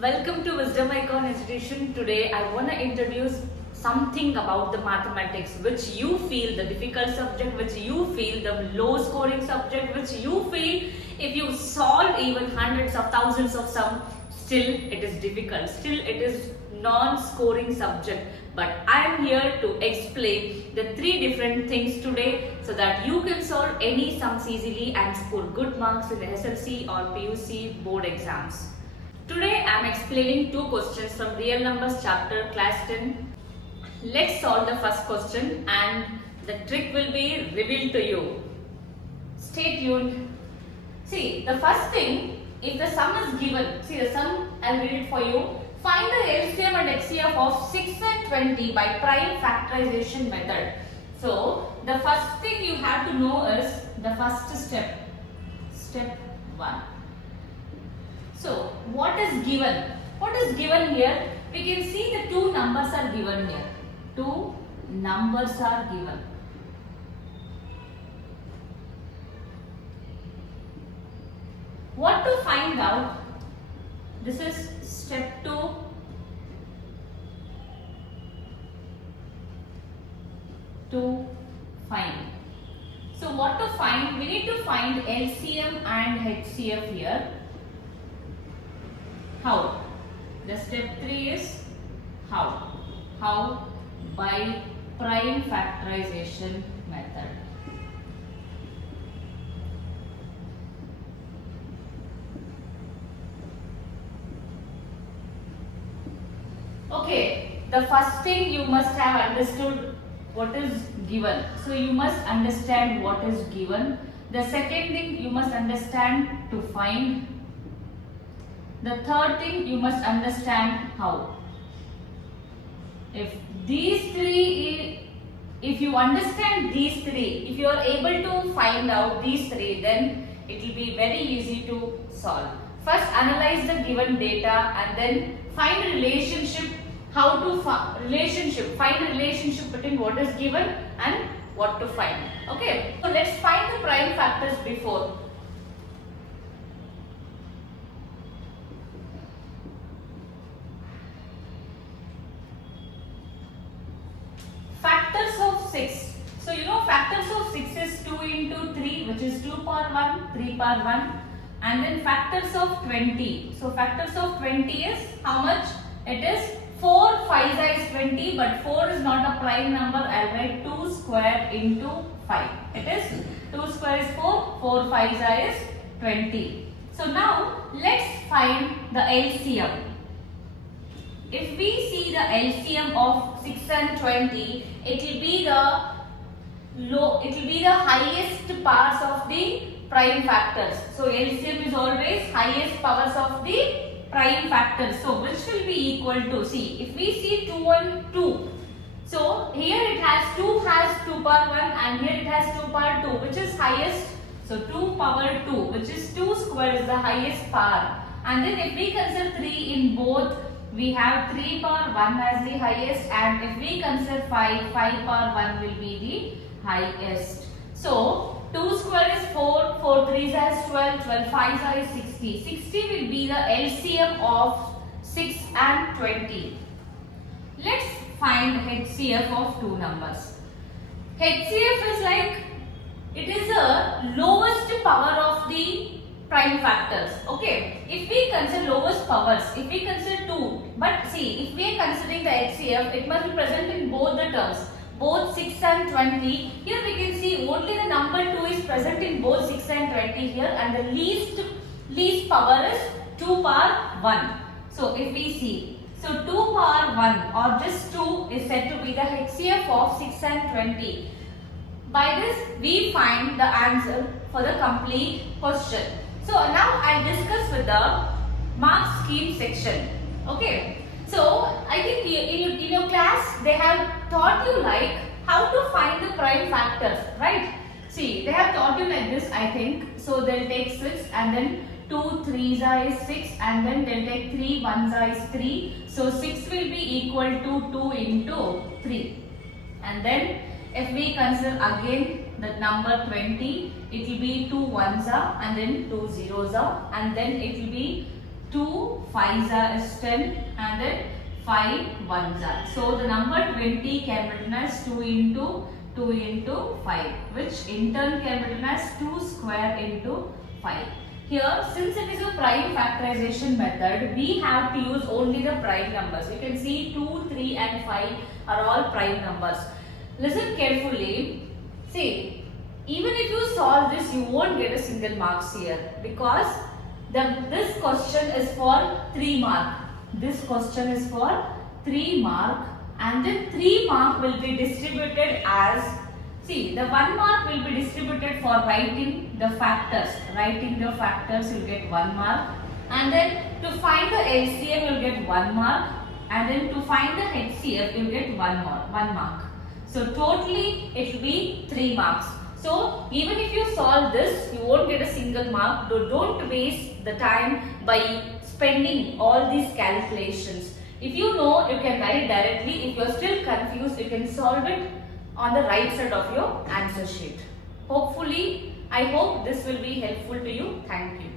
Welcome to Wisdom Icon Institution. Today I want to introduce something about the mathematics which you feel the difficult subject, which you feel the low scoring subject, which you feel if you solve even hundreds of thousands of sum, still it is difficult, still it is non-scoring subject. But I am here to explain the three different things today so that you can solve any sums easily and score good marks in the SSLC or PUC board exams. Today I am explaining two questions from Real Numbers chapter class 10. Let's solve the first question and the trick will be revealed to you. Stay tuned. See, the first thing, if the sum is given, see the sum, I'll read it for you. Find the LCM and HCF of 6 and 20 by prime factorization method. So, the first thing you have to know is the first step. Step 1. So, what is given? What is given here? We can see the two numbers are given here. Two numbers are given. What to find out? This is step 2. To find. So, what to find? We need to find LCM and HCF here. How? The step 3 is how? How? By prime factorization method. Okay, the first thing you must have understood what is given. So you must understand what is given. The second thing you must understand to find. The third thing you must understand how. If these three, if you understand these three, if you are able to find out these three, then it will be very easy to solve. First analyze the given data and then find a relationship, how to find a relationship between what is given and what to find. Okay, so let's find the prime factors before. Factors of 6. So you know factors of 6 is 2 into 3, which is 2 power 1, 3 power 1, and then factors of 20. So factors of 20 is how much? It is 4 5 is 20, but 4 is not a prime number. I'll write 2 square into 5. It is 2 square is 4, 4 5 is 20. So now let's find the LCM. If we see the LCM of 6 and 20, it will be the highest powers of the prime factors. So LCM is always highest powers of the prime factors. So which will be equal to, see, if we see 2 and 2. So here it has 2 power 1 and here it has 2 power 2, which is highest. So 2 power 2, which is 2 square is the highest power. And then if we consider 3 in both, we have 3 power 1 as the highest, and if we consider 5, 5 power 1 will be the highest. So 2 square is 4, 4 3s is 12, 12 5s is 60. 60 will be the LCM of 6 and 20. Let's find HCF of two numbers. HCF is like, it is the lowest power of the prime factors. Okay, if we consider lowest powers, if we consider 2, but see, if we are considering the HCF, it must be present in both the terms, both 6 and 20. Here we can see only the number 2 is present in both 6 and 20 here, and the least power is 2 power 1. So if we see, so 2 power 1 or just 2 is said to be the HCF of 6 and 20. By this we find the answer for the complete question. So now I'll discuss with the mark scheme section. Okay. So I think in your class they have taught you like how to find the prime factors, right? See, they have taught you like this, I think. So they'll take 6 and then 2 3s is 6 and then they'll take 3 1s is 3. So 6 will be equal to 2 into 3. And then if we consider again the number 20, it will be 2 1s and then 2 zeros and then it will be 2 5s is 10 and then 5 1s are. So the number 20 can be written as 2 into 5, which in turn can be written as 2 square into 5. Here, since it is a prime factorization method, we have to use only the prime numbers. You can see 2, 3 and 5 are all prime numbers. Listen carefully. See, even if you solve this, you won't get a single marks here because this question is for 3 mark. This question is for 3 mark and then 3 mark will be distributed as, see, the 1 mark will be distributed for writing the factors. Writing the factors you get 1 mark and then to find the LCM you get 1 mark and then to find the HCF you get 1 mark. So totally it will be 3 marks. So even if you solve this, you won't get a single mark. Don't waste the time by spending all these calculations. If you know, you can write directly. If you are still confused, you can solve it on the right side of your answer sheet. Hopefully, I hope this will be helpful to you. Thank you.